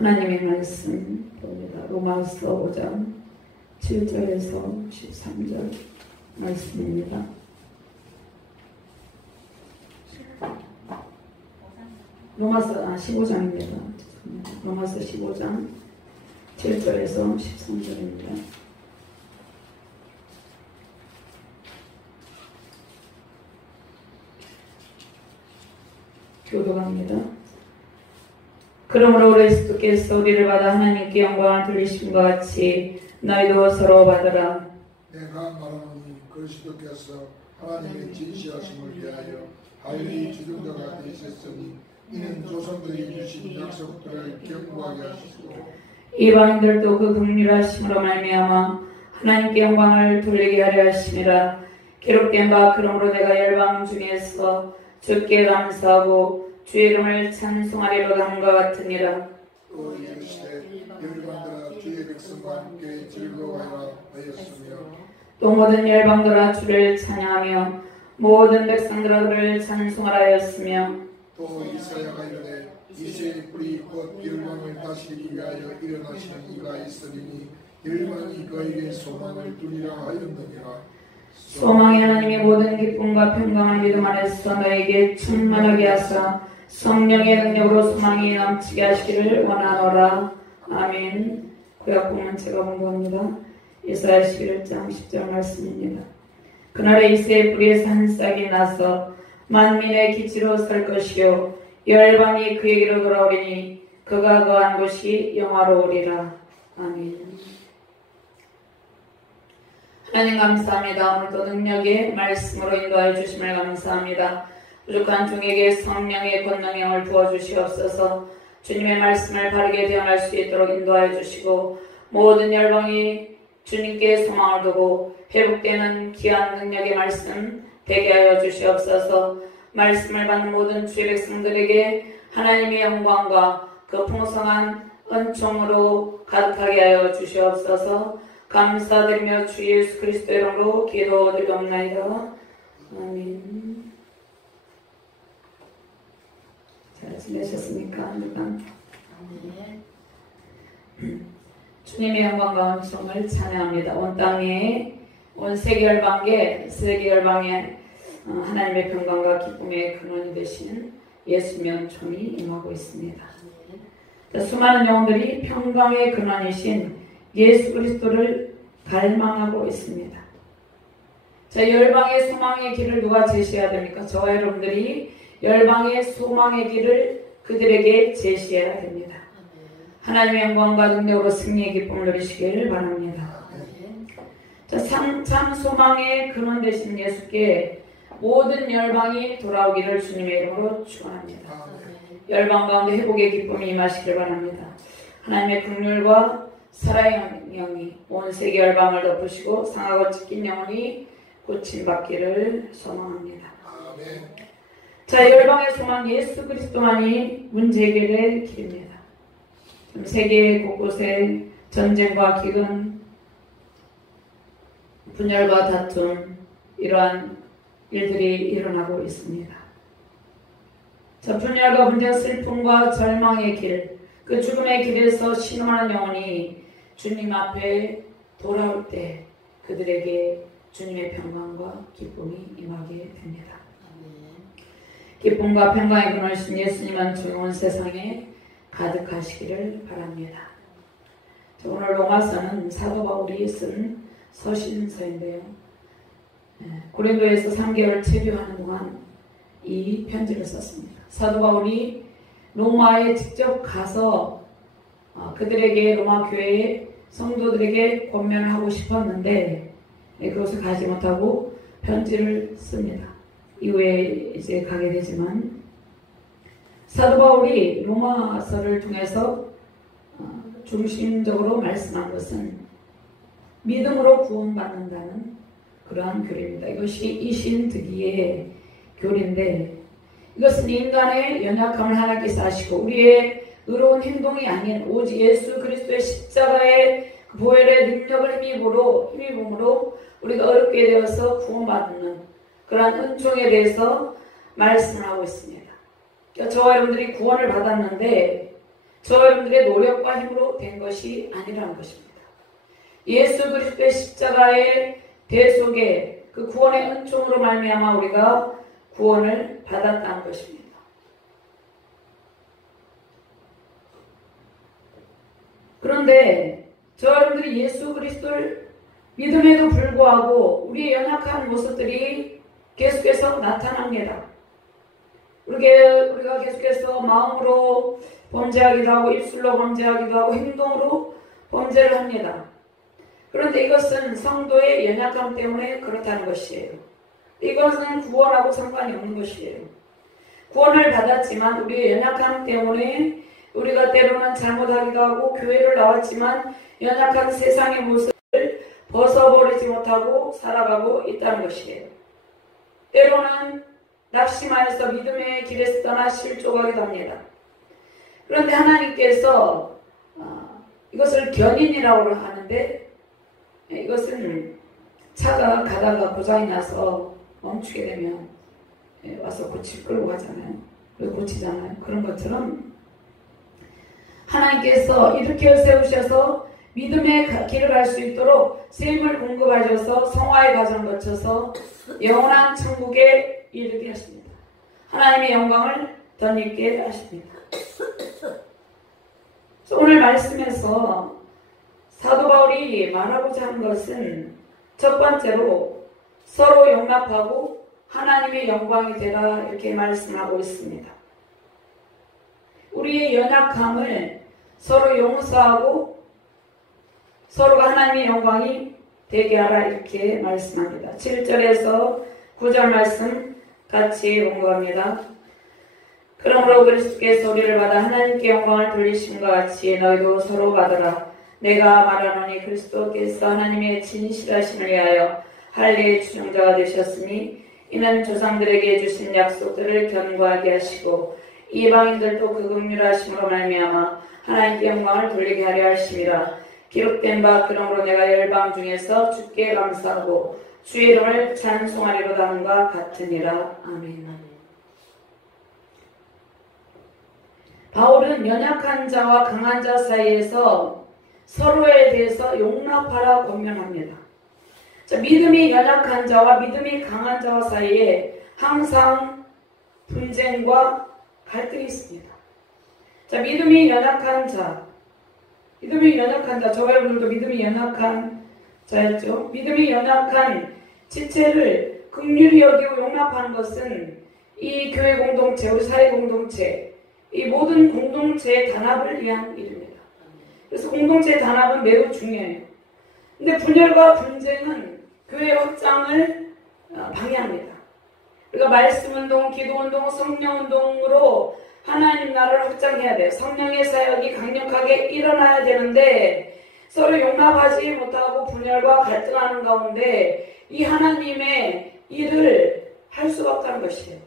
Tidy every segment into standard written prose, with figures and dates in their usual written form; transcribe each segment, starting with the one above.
하나님의 말씀 봅니다. 로마서 5장 7절에서 13절 말씀입니다. 로마서 15장입니다. 로마서 15장 7절에서 13절입니다. 교도갑니다. 그러므로 그리스도께서 우리를 받아 하나님께 영광을 돌리심과 같이 너희도 서로 받으라. 내가 말하노니 그리스도께서 하나님의 지시하심을 위하여 하늘이 주둔자가 되셨으니 이는 조상들이 주신 약속들을 견고하게 하시고 이방인들도 그 긍휼하심으로 말미암아 하나님께 영광을 돌리게 하려 하심이라. 기록된 바 그러므로 내가 열방 중에서 주께 감사하고 주의 이름을 찬송하리로다 함과 같으니라. 또 이르시되 열방들아 주의 백성과 함께 즐거워하라 하였으며 또 모든 열방들아 주를 찬양하며 모든 백성들아 그를 찬송하라 하였으며 또 이사야가 이르되 이새의 뿌리 곧 열방을 다스리기 위하여 일어나시는 이가 있으리니 열방이 그에게 소망을 두리라 하였느니라. 소망의 하나님의 모든 기쁨과 평강을 믿음 안에서 너에게 충만하게 하사 성령의 능력으로 소망이 넘치게 하시기를 원하노라. 아멘. 구약 본문 제가 본겁니다. 이사야 11장 10절 말씀입니다. 그날에 이새의 뿌리에서 한 싹이 나서 만민의 기치로 설 것이요 열방이 그에게로 돌아오리니 그가 거한 곳이 영화로우리라. 아멘. 하나님 감사합니다. 오늘도 능력의 말씀으로 인도하여 주심을 감사합니다. 부족한 종에게 성령의 권능형을 부어주시옵소서. 주님의 말씀을 바르게 대응할 수 있도록 인도하여 주시고 모든 열방이 주님께 소망을 두고 회복되는 귀한 능력의 말씀 되게 하여 주시옵소서. 말씀을 받는 모든 주의 백성들에게 하나님의 영광과 그 풍성한 은총으로 가득하게 하여 주시옵소서. 감사드리며 주 예수 그리스도 이름으로 기도드리옵나이다. 아멘. 잘 지내셨습니까? 주님의 영광과 은총을 찬양합니다. 온 땅에 온 세계 열방에 하나님의 평강과 기쁨의 근원이 되신 예수의 은총이 임하고 있습니다. 수많은 영혼들이 평강의 근원이신 예수 그리스도를 갈망하고 있습니다. 자, 열방의 소망의 길을 누가 제시해야 됩니까? 저와 여러분들이 열방의 소망의 길을 그들에게 제시해야 됩니다. 하나님의 영광과 능력으로 승리의 기쁨을 누리시기를 바랍니다. 자, 참 소망의 근원 되신 예수께 모든 열방이 돌아오기를 주님의 이름으로 축원합니다. 열방 가운데 회복의 기쁨이 임하시기를 바랍니다. 하나님의 긍휼과 살아의 영이 온 세계 열방을 덮으시고 상하고 찢긴 영혼이 고침받기를 소망합니다. 아멘. 자, 열방의 소망 예수 그리스도만이 문제 해결의 길입니다. 세계 곳곳에 전쟁과 기근, 분열과 다툼 이러한 일들이 일어나고 있습니다. 자, 분열과 분쟁, 슬픔과 절망의 길, 그 죽음의 길에서 신음하는 영혼이 주님 앞에 돌아올 때 그들에게 주님의 평강과 기쁨이 임하게 됩니다. 기쁨과 평강의 근원이신 예수님은 온 세상에 가득하시기를 바랍니다. 오늘 로마서는 사도 바울이 쓴 서신서인데요. 고린도에서 3개월 체류하는 동안 이 편지를 썼습니다. 사도 바울이 로마에 직접 가서 그들에게 로마 교회의 성도들에게 권면을 하고 싶었는데 그것을 가지 못하고 편지를 씁니다. 이후에 이제 가게 되지만 사도 바울이 로마서를 통해서 중심적으로 말씀한 것은 믿음으로 구원받는다는 그러한 교리입니다. 이것이 이신득이의 교리인데 이것은 인간의 연약함을 하나님께서 아시고 우리의 의로운 행동이 아닌 오직 예수 그리스도의 십자가의 보혈의 능력을 힘입음으로 우리가 어렵게 되어서 구원받는 그러한 은총에 대해서 말씀을 하고 있습니다. 그러니까 저와 여러분들이 구원을 받았는데 저 여러분들의 노력과 힘으로 된 것이 아니라는 것입니다. 예수 그리스도의 십자가의 대속에 그 구원의 은총으로 말미암아 우리가 구원을 받았다는 것입니다. 그런데 저 여러분들이 예수 그리스도를 믿음에도 불구하고 우리의 연약한 모습들이 계속해서 나타납니다. 우리가 계속해서 마음으로 범죄하기도 하고 입술로 범죄하기도 하고 행동으로 범죄를 합니다. 그런데 이것은 성도의 연약함 때문에 그렇다는 것이에요. 이것은 구원하고 상관이 없는 것이에요. 구원을 받았지만 우리의 연약함 때문에 우리가 때로는 잘못하기도 하고 교회를 나왔지만 연약한 세상의 모습을 벗어버리지 못하고 살아가고 있다는 것이에요. 때로는 낙심하여서 믿음의 길에서 떠나 실족하기도 합니다. 그런데 하나님께서 이것을 견인이라고 하는데 이것은 차가 가다가 고장이 나서 멈추게 되면 와서 끌고 가잖아요. 그리고 고치잖아요. 그런 것처럼 하나님께서 일으켜 세우셔서 믿음의 길을 갈 수 있도록 셈을 공급하셔서 성화의 과정을 거쳐서 영원한 천국에 이르게 하십니다. 하나님의 영광을 덧입게 하십니다. 오늘 말씀에서 사도 바울이 말하고자 하는 것은 첫 번째로 서로 용납하고 하나님의 영광이 되라 이렇게 말씀하고 있습니다. 우리의 연약함을 서로 용서하고 서로가 하나님의 영광이 되게 하라 이렇게 말씀합니다. 7절에서 9절 말씀 같이 공부합니다. 그러므로 그리스도께서 우리를 받아 하나님께 영광을 돌리심과 같이 너희도 서로 받으라. 내가 말하노니 그리스도께서 하나님의 진실하심을 위하여 할례의 주정자가 되셨으니 이는 조상들에게 주신 약속들을 견고하게 하시고 이방인들도 그 긍휼하심으로 말미암아 하나님께 영광을 돌리게 하려 하심이라. 기록된 바 그러므로 내가 열방 중에서 주께 감사하고 주의 이름을 찬송하리로다 함과 같으니라. 아멘. 바울은 연약한 자와 강한 자 사이에서 서로에 대해서 용납하라 권면합니다. 자, 믿음이 연약한 자와 믿음이 강한 자와 사이에 항상 분쟁과 갈등이 있습니다. 자, 믿음이 연약한 자, 저와 여러분들도 믿음이 연약한 자였죠. 믿음이 연약한 지체를 긍휼히 여기고 용납하는 것은 이 교회 공동체, 우리 사회 공동체, 이 모든 공동체의 단합을 위한 일입니다. 그래서 공동체의 단합은 매우 중요해요. 근데 분열과 분쟁은 교회 확장을 방해합니다. 우리가 말씀운동, 기도운동, 성령운동으로 하나님 나라를 확장해야 돼요. 성령의 사역이 강력하게 일어나야 되는데 서로 용납하지 못하고 분열과 갈등하는 가운데 이 하나님의 일을 할 수가 없다는 것이에요.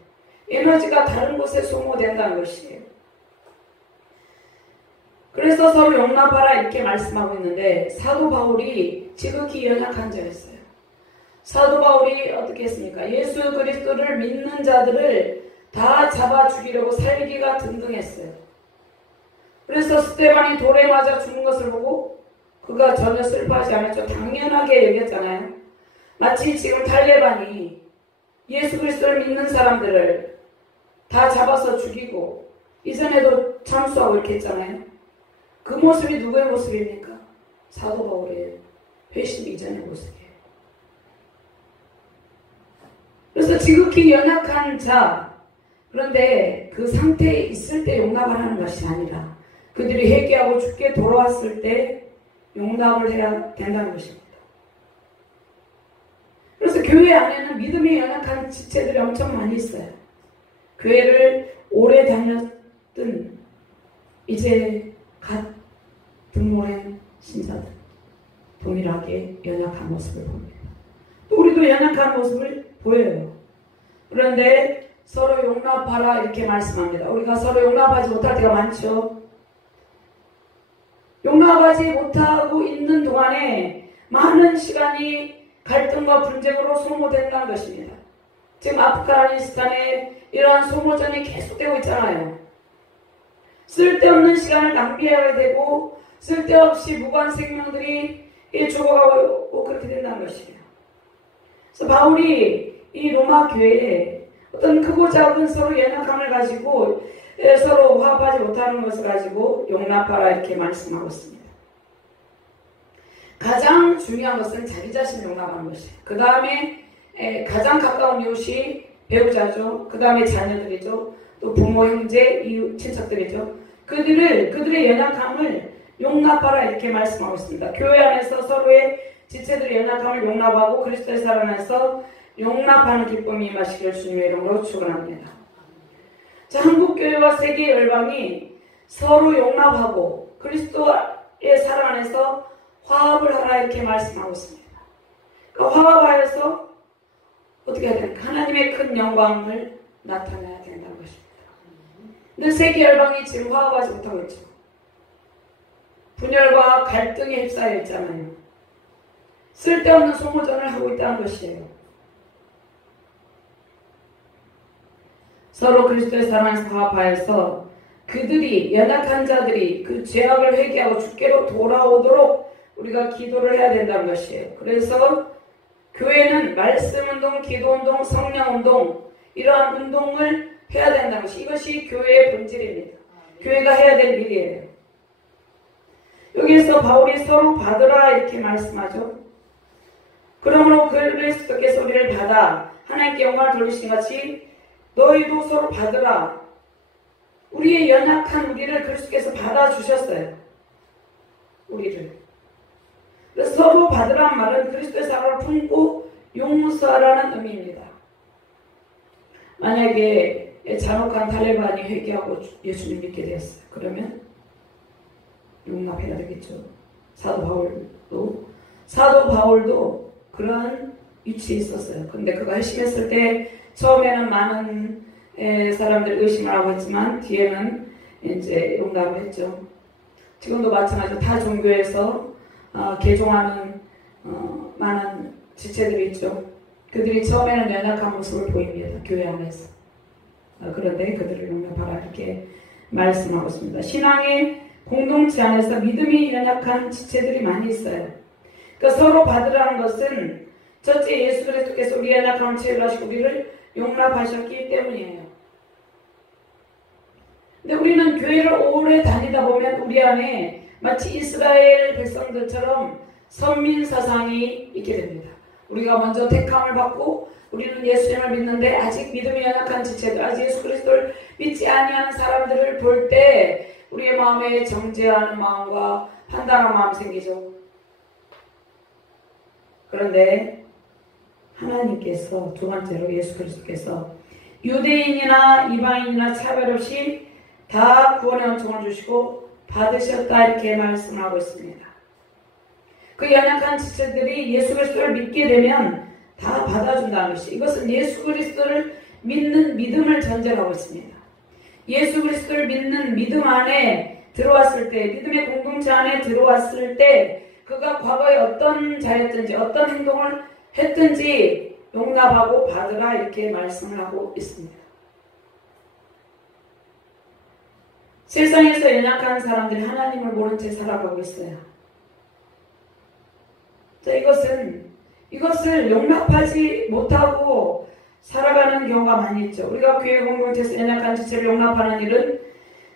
에너지가 다른 곳에 소모된다는 것이에요. 그래서 서로 용납하라 이렇게 말씀하고 있는데 사도 바울이 지극히 연약한 자였어요. 사도 바울이 어떻게 했습니까? 예수 그리스도를 믿는 자들을 다 잡아 죽이려고 살기가 등등했어요. 그래서 스데반이 돌에 맞아 죽는 것을 보고 그가 전혀 슬퍼하지 않았죠. 당연하게 여겼잖아요. 마치 지금 탈레반이 예수 그리스도를 믿는 사람들을 다 잡아서 죽이고 이전에도 참수하고 이렇게 했잖아요. 그 모습이 누구의 모습입니까? 사도 바울의 회심 이전의 모습이에요. 그래서 지극히 연약한 자, 그런데 그 상태에 있을 때 용납을 하는 것이 아니라 그들이 회개하고 죽게 돌아왔을 때 용납을 해야 된다는 것입니다. 그래서 교회 안에는 믿음이 연약한 지체들이 엄청 많이 있어요. 교회를 오래 다녔던 이제 갓 등록한 신자들 동일하게 연약한 모습을 봅니다. 또 우리도 연약한 모습을 보여요. 그런데 서로 용납하라 이렇게 말씀합니다. 우리가 서로 용납하지 못할 때가 많죠. 용납하지 못하고 있는 동안에 많은 시간이 갈등과 분쟁으로 소모된다는 것입니다. 지금 아프가니스탄에 이러한 소모전이 계속되고 있잖아요. 쓸데없는 시간을 낭비하게 되고 쓸데없이 무고한 생명들이 죽어가고 그렇게 된다는 것이에요. 그래서 바울이 이 로마 교회에 어떤 크고 작은 서로 연약함을 가지고 서로 화합하지 못하는 것을 가지고 용납하라 이렇게 말씀하고 있습니다. 가장 중요한 것은 자기 자신을 용납하는 것이에요. 그 다음에 가장 가까운 이웃이 배우자죠. 그 다음에 자녀들이죠. 또 부모, 형제, 이웃, 친척들이죠. 그들의 연약함을 용납하라 이렇게 말씀하고 있습니다. 교회 안에서 서로의 지체들의 연약함을 용납하고 그리스도의 사랑 안에서 용납하는 기쁨이 임하시길 주님의 이름으로 축원합니다. 자, 한국교회와 세계 열방이 서로 용납하고 그리스도의 사랑 안에서 화합을 하라 이렇게 말씀하고 있습니다. 그러니까 화합하여서 어떻게 해야 됩니까? 하나님의 큰 영광을 나타내야 된다는 것입니다. 근데 세계 열방이 지금 화합하지 못하고 있죠. 분열과 갈등에 휩싸여 있잖아요. 쓸데없는 소모전을 하고 있다는 것이에요. 서로 그리스도의 사랑에서 화합하여서 그들이 연약한 자들이 그 죄악을 회개하고 주께로 돌아오도록 우리가 기도를 해야 된다는 것이에요. 그래서 교회는 말씀운동, 기도운동, 성령운동 이러한 운동을 해야 된다는 것이 이것이 교회의 본질입니다. 교회가 해야 될 일이에요. 여기에서 바울이 서로 받으라 이렇게 말씀하죠. 그러므로 그리스도께서 우리를 받아 하나님께 영광을 돌리신 같이 너희도 서로 받으라. 우리의 연약한 우리를 그리스도께서 받아주셨어요. 우리를. 그래서 서로 받으라는 말은 그리스도의 사랑을 품고 용서하라는 의미입니다. 만약에 잔혹한 탈레반이 회개하고 예수님 믿게 되었어요. 그러면 용납해야 되겠죠. 사도 바울도 그러한 위치에 있었어요. 근데 그가 회심했을 때 처음에는 많은 사람들이 의심을 하고 했지만 뒤에는 이제 용납을 했죠. 지금도 마찬가지로 타 종교에서 개종하는 많은 지체들이 있죠. 그들이 처음에는 연약한 모습을 보입니다. 교회 안에서. 그런데 그들을 용납하라 이렇게 말씀하고 있습니다. 신앙의 공동체 안에서 믿음이 연약한 지체들이 많이 있어요. 그러니까 서로 받으라는 것은 첫째 예수 그리스도께서 우리의 연약함을 체휼하시고 우리를 용납하셨기 때문이에요. 근데 우리는 교회를 오래 다니다 보면 우리 안에 마치 이스라엘 백성들처럼 선민 사상이 있게 됩니다. 우리가 먼저 택함을 받고 우리는 예수님을 믿는데 아직 믿음이 연약한 지체들, 아직 예수 그리스도를 믿지 아니하는 사람들을 볼 때 우리의 마음에 정죄하는 마음과 판단하는 마음이 생기죠. 그런데 하나님께서 두 번째로 예수 그리스도께서 유대인이나 이방인이나 차별 없이 다 구원의 은총을 주시고 받으셨다 이렇게 말씀하고 있습니다. 그 연약한 지체들이 예수 그리스도를 믿게 되면 다 받아준다는 것이 이것은 예수 그리스도를 믿는 믿음을 전제로 하고 있습니다. 예수 그리스도를 믿는 믿음 안에 들어왔을 때 믿음의 공동체 안에 들어왔을 때 그가 과거에 어떤 자였든지 어떤 행동을 했든지 용납하고 받으라 이렇게 말씀을 하고 있습니다. 세상에서 연약한 사람들이 하나님을 모른 채 살아가고 있어요. 자, 이것을 용납하지 못하고 살아가는 경우가 많이 있죠. 우리가 교회 공동체에서 연약한 지체를 용납하는 일은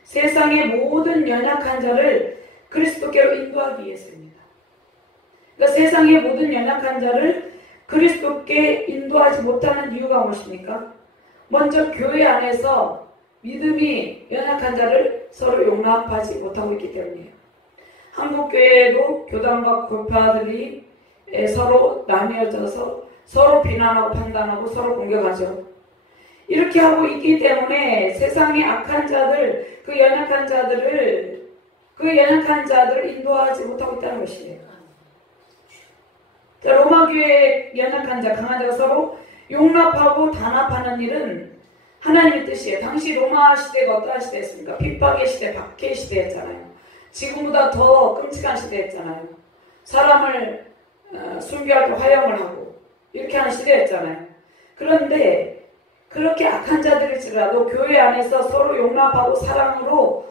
세상의 모든 연약한 자를 그리스도께로 인도하기 위해서입니다. 그러니까 세상의 모든 연약한 자를 그리스도께 인도하지 못하는 이유가 무엇입니까? 먼저 교회 안에서 믿음이 연약한 자를 서로 용납하지 못하고 있기 때문이에요. 한국교회에도 교단과 골파들이 서로 나뉘어져서 서로 비난하고 판단하고 서로 공격하죠. 이렇게 하고 있기 때문에 세상의 악한 자들, 그 연약한 자들을 인도하지 못하고 있다는 것이에요. 자, 로마교회의 연약한 자, 강한 자가 서로 용납하고 단합하는 일은 하나님의 뜻이에요. 당시 로마 시대가 어떠한 시대였습니까? 핍박의 시대, 박해의 시대였잖아요. 지금보다 더 끔찍한 시대였잖아요. 사람을 순교할 때 화형을 하고 이렇게 하는 시대였잖아요. 그런데 그렇게 악한 자들일지라도 교회 안에서 서로 용납하고 사랑으로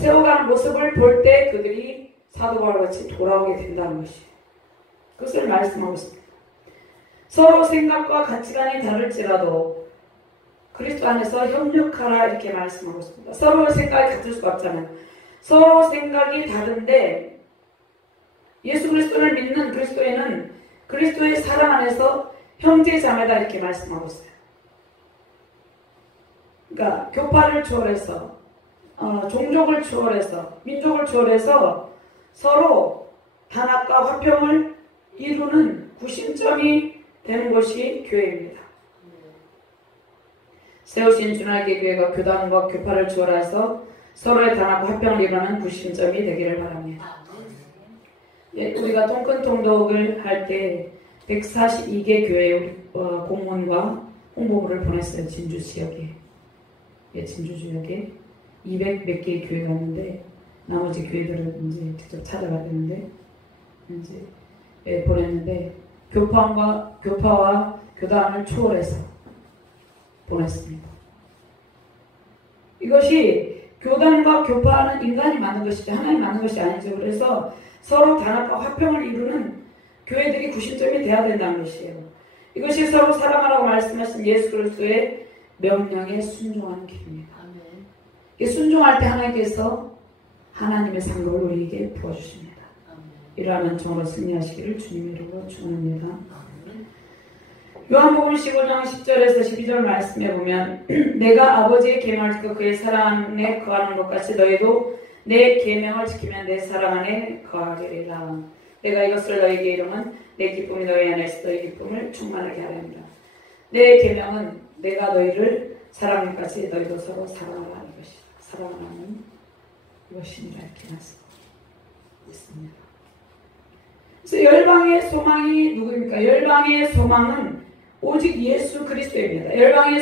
세워가는 모습을 볼 때 그들이 사도 바울같이 돌아오게 된다는 것이에요. 그것을 말씀하고 있습니다. 서로 생각과 가치관이 다를지라도 그리스도 안에서 협력하라 이렇게 말씀하고 있습니다. 서로 생각이 같을 수가 없잖아요. 서로 생각이 다른데 예수 그리스도를 믿는 그리스도인은 그리스도의 사랑 안에서 형제자매다 이렇게 말씀하고 있어요. 그러니까 교파를 초월해서 종족을 초월해서 민족을 초월해서 서로 단합과 화평을 이루는 구심점이 되는 것이 교회입니다. 세우신 주날개 교회가 교단과 교파를 초월해서 서로의 단합과 화평을 이루는 구심점이 되기를 바랍니다. 우리가 통큰 통독을 할 때 142개 교회 공무원과 홍보부를 보냈어요. 진주 지역에. 진주 지역에 200 몇 개의 교회가 있는데 나머지 교회들을 이제 직접 찾아가야 되는데 이제 보냈는데 교파와 교단을 초월해서 보냈습니다. 이것이 교단과 교파는 인간이 만든 것이지 하나님 만든 것이 아니죠. 그래서 서로 단합과 화평을 이루는 교회들이 구심점이 되어야 된다는 것이에요. 이것이 서로 사랑하라고 말씀하신 예수 그리스도의 명령에 순종하는 길입니다. 이 순종할 때 하나님께서 하나님의 상급을 우리에게 부어주십니다. 이러한 정으로 승리하시기를 주님의 이름으로 축원합니다. 요한복음 15장 10절에서 12절 말씀에 보면 내가 아버지의 계명을 지켜 그의 사랑 안에 거하는 것 같이 너희도 내 계명을 지키면 내 사랑 안에 거하리라. 내가 이것을 너희에게 이름은 내 기쁨이 너희 안에 있어 너희 기쁨을 충만하게 하리라. 내 계명은 내가 너희를 사랑하는 것 같이 너희도 서로 사랑하라 이것이다. 사랑하는 이것이니라 이렇게 말씀하고 있습니다. 그래서 열방의 소망이 누구입니까? 열방의 소망은 오직 예수 그리스도입니다. 열방이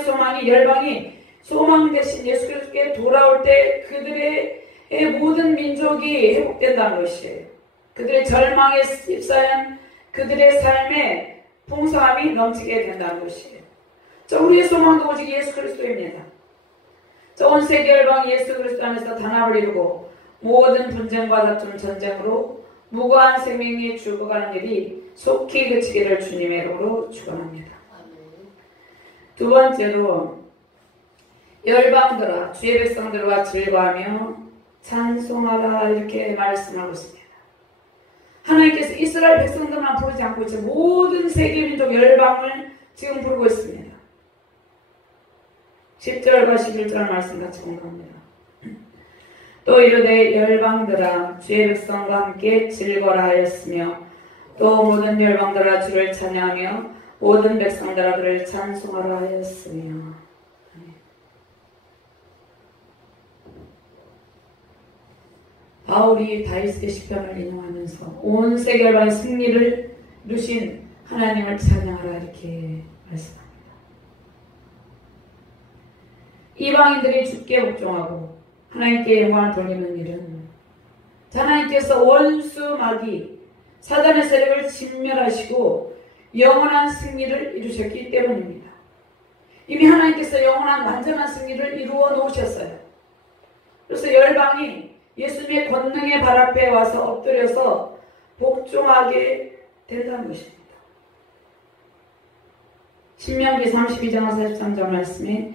소망 대신 예수 그리스도께 돌아올 때 그들의 모든 민족이 회복된다는 것이에요. 그들의 절망에 휩싸인 그들의 삶에 풍성함이 넘치게 된다는 것이에요. 우리의 소망도 오직 예수 그리스도입니다. 온 세계 열방 예수 그리스도 안에서 단합을 이루고 모든 분쟁과 다툼 전쟁으로 무고한 생명이 죽어가는 일이 속히 그치기를 주님의 이름으로 축원합니다. 두 번째로 열방들아 주의 백성들과 즐거워하며 찬송하라 이렇게 말씀하고 있습니다. 하나님께서 이스라엘 백성들만 부르지 않고 있죠. 모든 세계 민족 열방을 지금 부르고 있습니다. 10절과 11절 말씀 같이 공부합니다. 또 이르되 열방들아 주의 백성과 함께 즐거라 하였으며 또 모든 열방들아 주를 찬양하며 모든 백성들아 그를 찬송하라 하였으며. 바울이 다윗의 시편을 인용하면서 온 세계 열방의 승리를 이루신 하나님을 찬양하라 이렇게 말씀합니다. 이방인들이 주께 복종하고 하나님께 영광을 돌리는 일은 하나님께서 원수 마귀 사단의 세력을 진멸하시고 영원한 승리를 이루셨기 때문입니다. 이미 하나님께서 영원한 완전한 승리를 이루어 놓으셨어요. 그래서 열방이 예수님의 권능의 발 앞에 와서 엎드려서 복종하게 된다는 것입니다. 신명기 32장 43절 말씀에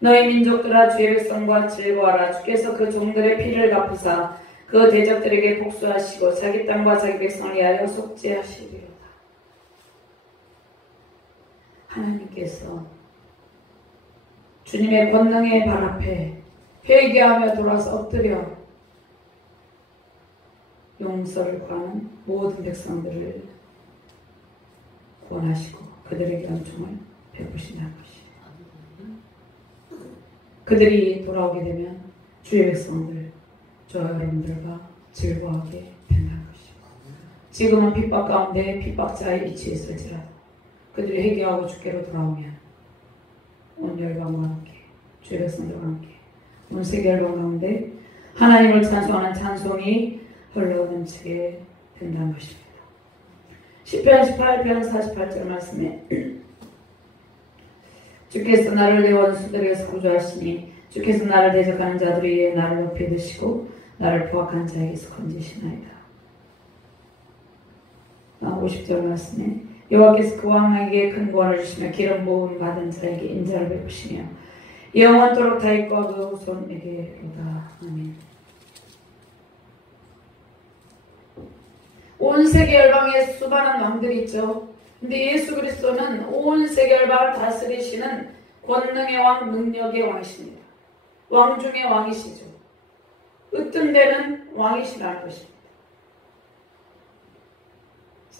너희 민족들아 주의 백성과 즐거워하라. 주께서 그 종들의 피를 갚으사 그 대적들에게 복수하시고 자기 땅과 자기 백성을 위하여 속죄하시리로다. 하나님께서 주님의 권능의 발 앞에 회개하며 돌아서 엎드려 용서를 구하는 모든 백성들을 구원하시고 그들에게 은총을 베푸신다는 것이에요. 그들이 돌아오게 되면 주의 백성들, 저와 여러분들과 즐거워하게 된다는 것이에요. 지금은 핍박 가운데 핍박자의 위치에 있을지라도 그들이 회개하고 주께로 돌아오면 온 열방과 함께 주의 백성들과 함께 온 세계 열방 가운데 하나님을 찬송하는 찬송이 흘러넘치게 된다는 것입니다. 시편 18편 48절 말씀에 주께서 나를 내 원수들에게서 구조하시니 주께서 나를 대적하는 자들 위에 나를 높이 드시고 나를 포악한 자에게서 건지시나이다. 50절 말씀에 여호와께서 그 왕에게 큰 구원을 주시며 기름 부음 받은 자에게 인자를 베푸시며 영원토록 다윗과 그 후손에게로다. 아멘. 온 세계 열방에 수많은 왕들이 있죠. 근데 예수 그리스도는 온 세계 열방을 다스리시는 권능의 왕, 능력의 왕이십니다. 왕 중의 왕이시죠. 으뜸되는 왕이시라는 것입니다.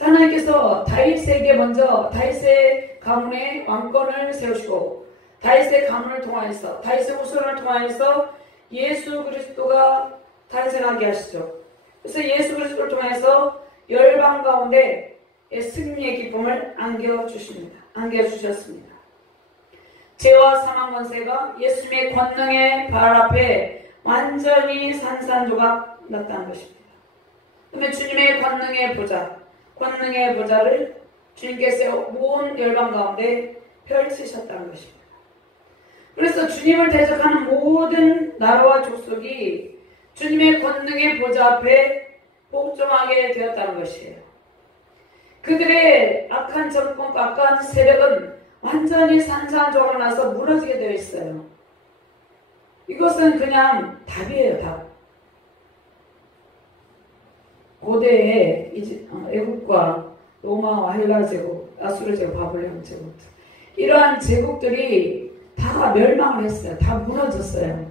하나님께서 다윗에게 먼저 다윗의 가문에 왕권을 세우시고 다윗의 가문을 통하여서 다윗의 후손을 통하여서 예수 그리스도가 탄생하게 하시죠. 그래서 예수 그리스도를 통해서 열방 가운데 승리의 기쁨을 안겨주셨습니다. 죄와 사망 권세가 예수님의 권능의 발 앞에 완전히 산산조각 났다는 것입니다. 그러면 주님의 권능의 보좌를 주님께서 온 열방 가운데 펼치셨다는 것입니다. 그래서 주님을 대적하는 모든 나라와 족속이 주님의 권능의 보좌 앞에 복종하게 되었다는 것이에요. 그들의 악한 정권과 악한 세력은 완전히 산산조각 나서 무너지게 되어 있어요. 이것은 그냥 답이에요, 답. 고대의 애국과 로마와 헬라 제국, 아수르 제국, 바벨론 제국 이러한 제국들이 다 멸망을 했어요. 다 무너졌어요.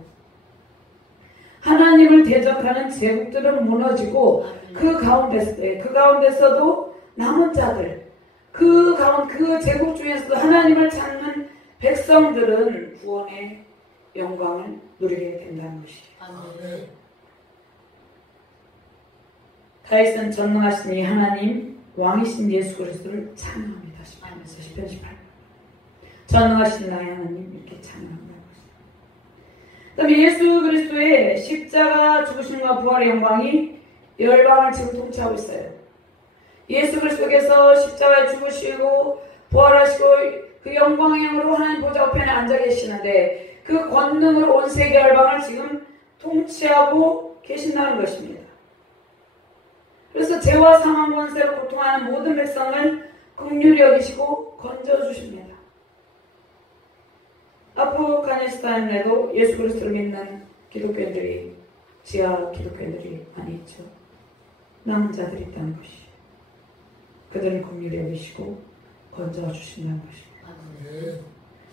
하나님을 대적하는 제국들은 무너지고 그 가운데서도 남은 자들 그 제국 중에서도 하나님을 찾는 백성들은 구원의 영광을 누리게 된다는 것이에요. 다윗은 전능하신 이 하나님 왕이신 예수 그리스도를 찬양합니다. 시편에서 시편 18편 전능하신 나의 하나님 이렇게 찬양합니다. 그다음에 예수 그리스도의 십자가 죽으심과 부활의 영광이 열방을 지금 통치하고 있어요. 예수 그리스도께서 십자가에 죽으시고 부활하시고 그 영광의 영으로 하나님 보좌 우편에 앉아 계시는데 그 권능으로 온 세계 열방을 지금 통치하고 계신다는 것입니다. 그래서 죄와 사망 권세로 고통하는 모든 백성을 긍휼히 여기시고 건져주십니다. 아프가니스탄에도 예수 그리스도를 믿는 기독교인들이 지하 기독교인들이 많이 있죠. 남은 자들이 있다는 것이 그들을 긍휼히 여기시고 건져주신다는 것입니다.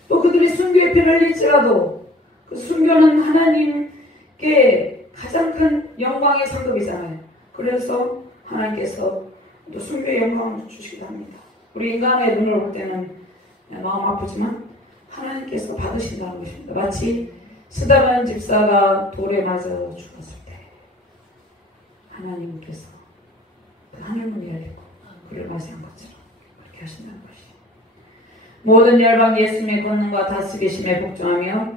또 그들이 순교의 피를 흘릴지라도 그 순교는 하나님께 가장 큰 영광의 상급이잖아요. 그래서 하나님께서 또 순교의 영광을 주시기도 합니다. 우리 인간의 눈으로 볼 때는 마음 아프지만 하나님께서 받으신다는 것입니다. 마치 스데반 집사가 돌에 맞아 죽었을 때 하나님께서 그 하늘문이 열리고 그를 맞이한 것처럼 그렇게 하신다는 것이에요. 모든 열방 예수님의 권능과 다스리심에 복종하며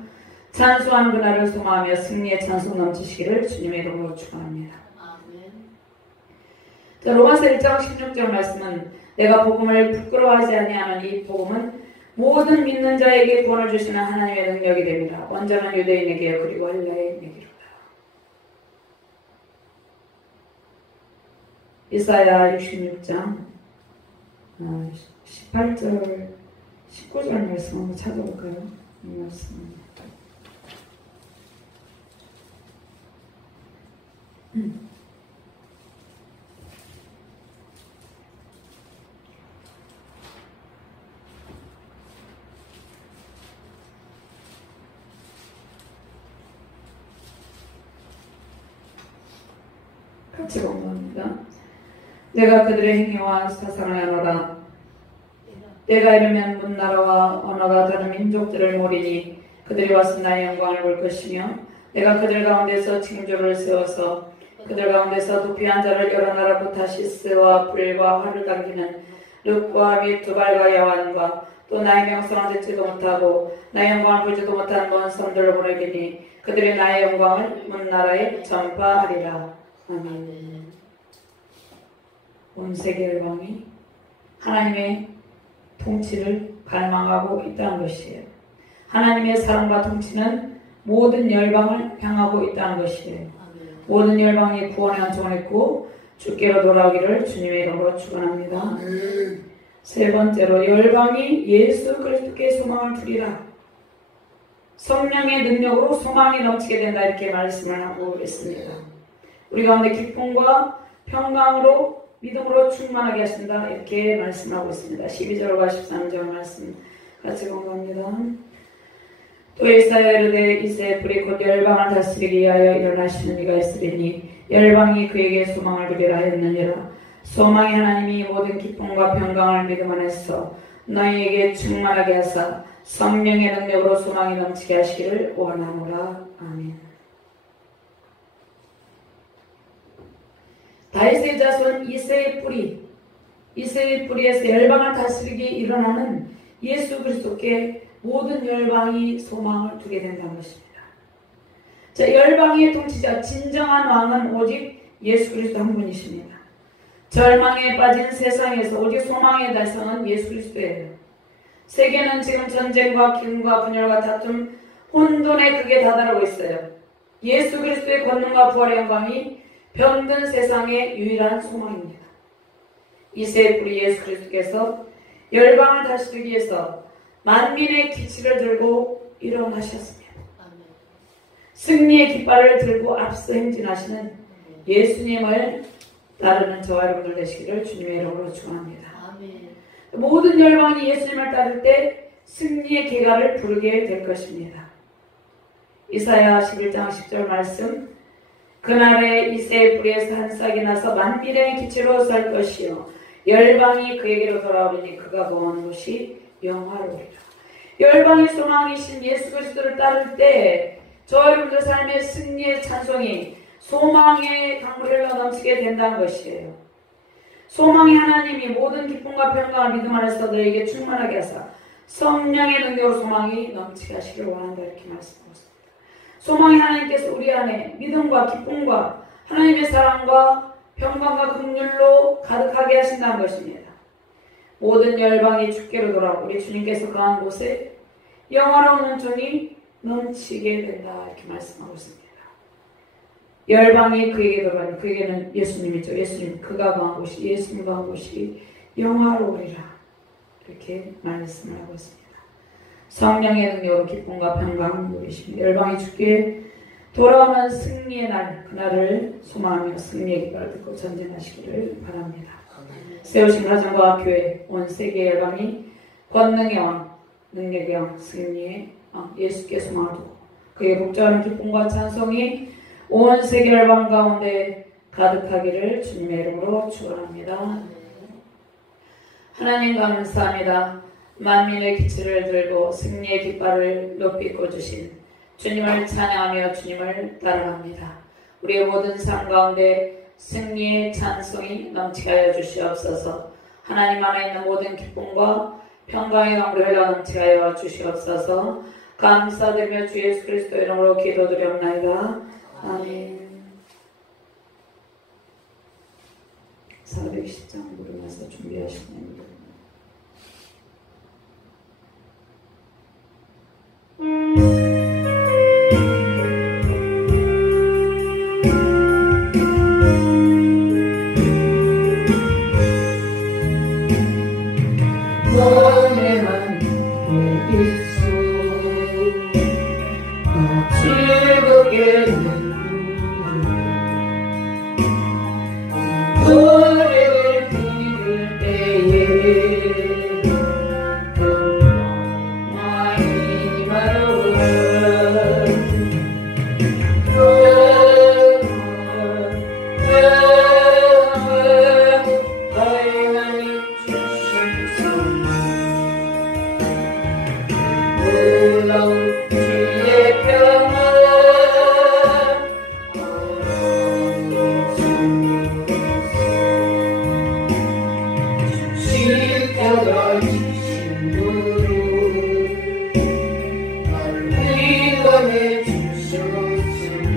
찬송하는 그날을 소망하며 승리의 찬송 넘치시기를 주님의 이름으로 축원합니다. 자, 로마서 1장 16절 말씀은 내가 복음을 부끄러워하지 아니하는 이 복음은 모든 믿는 자에게 구원을 주시는 하나님의 능력이 됩니다. 먼저는 유대인에게요 그리고 헬라인에게로다. 이사야 66장 18절 19절 말씀 한번 찾아볼까요? 이 말씀 같이 공부합니다. 내가 그들의 행위와 사상을 하노라. 때가 이르면 문나라와 언어가 다른 민족들을 모리니 그들이 와서 나의 영광을 볼 것이며 내가 그들 가운데서 징조를 세워서 그들 가운데서 도피한 자를 여러 나라 부타시스와 불과 활을 당기는 룻과 및 두발과 야완과 또 나의 명성을 듣지도 못하고 나의 영광을 보지도 못한 먼 성들을 보내기니 그들이 나의 영광을 문나라에 전파하리라. 아멘. 온 세계 열방이 하나님의 통치를 갈망하고 있다는 것이에요. 하나님의 사랑과 통치는 모든 열방을 향하고 있다는 것이에요. 모든 열방이 구원의 한청을 입고 주께로 돌아오기를 주님의 이름으로 축원합니다. 세 번째로 열방이 예수 그리스도께 소망을 두리라. 성령의 능력으로 소망이 넘치게 된다 이렇게 말씀을 하고 있습니다. 우리 가운데 기쁨과 평강으로 믿음으로 충만하게 하신다 이렇게 말씀하고 있습니다. 12절과 13절 말씀 같이 공부합니다. 또 이사야 이르되 이새 불이 곧 열방을 다스리기 위하여 일어나시는 이가 있으리니 열방이 그에게 소망을 두리라 했느니라. 소망의 하나님이 모든 기쁨과 평강을 믿음 안에서 너희에게 충만하게 하사 성령의 능력으로 소망이 넘치게 하시기를 원하노라. 아멘. 다윗의 자손 이새의 뿌리에서 열방을 다스리기 일어나는 예수 그리스도께 모든 열방이 소망을 두게 된다는 것입니다. 자, 열방의 통치자 진정한 왕은 오직 예수 그리스도 한 분이십니다. 절망에 빠진 세상에서 오직 소망의 달성은 예수 그리스도예요. 세계는 지금 전쟁과 기근과 분열과 다툼, 혼돈의 극에 다다르고 있어요. 예수 그리스도의 권능과 부활의 영광이 병든 세상의 유일한 소망입니다. 이새의 뿌리 예수 그리스도께서 열방을 다스리기 위해서 만민의 기치를 들고 일어나셨습니다. 승리의 깃발을 들고 앞서 행진하시는 예수님을 따르는 저와 여러분들 되시기를 주님의 이름으로 축원합니다. 모든 열방이 예수님을 따를 때 승리의 계가를 부르게 될 것입니다. 이사야 11장 10절 말씀, 그날에 이새의 뿌리에서 한 싹이 나서 만민의 기치로 살 것이요 열방이 그에게로 돌아오리니 그가 거하는 곳이 영화로우리라. 열방의 소망이신 예수 그리스도를 따를 때 저와 여러분들 삶의 승리의 찬송이 소망의 강물을 넘치게 된다는 것이에요. 소망의 하나님이 모든 기쁨과 평강을 믿음 안에서 너에게 충만하게 하사 성령의 능력으로 소망이 넘치게 하시기를 원한다 이렇게 말씀하고 있습니다. 소망의 하나님께서 우리 안에 믿음과 기쁨과 하나님의 사랑과 평강과 긍휼로 가득하게 하신다는 것입니다. 모든 열방이 주께로 돌아오고 우리 주님께서 거한 곳에 영화로운 은총이 넘치게 된다 이렇게 말씀하고 있습니다. 열방이 그에게 돌아오니 그에게는 예수님이죠. 예수님 그가 거한 곳이 예수님 거한 곳이 영화로우리라 이렇게 말씀을 하고 있습니다. 성령의 능력으로 기쁨과 평강을 누리십니다. 열방이 주께 돌아오는 승리의 날 그날을 소망하며 승리의 깃발을 들고 전진하시기를 바랍니다. 세우신 가정과 교회 온 세계 열방이 권능의 왕 능력의 왕 승리의 왕 예수께 소망을 두고 그의 복잡한 기쁨과 찬송이 온 세계 열방 가운데 가득하기를 주님의 이름으로 축원합니다. 하나님 감사합니다. 만민의 기치를 들고 승리의 깃발을 높이 꽂으신 주님을 찬양하며 주님을 따라갑니다. 우리의 모든 삶 가운데 승리의 찬송이 넘치게 하여 주시옵소서. 하나님 안에 있는 모든 기쁨과 평강의 강물을 흘러 넘치게 하여 주시옵소서. 감사드리며 주 예수 그리스도 이름으로 기도드리옵나이다. 아멘. 410장 물으면서 준비하시면 너네만 있어 즐겁게 노래를 부를 때에 많이 말아오라 하나님 주신 놀라운 주의 평안 십자가 지심으로 나를 위로해 주셨으니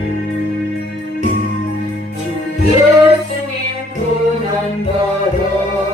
주 예수님 고난 받아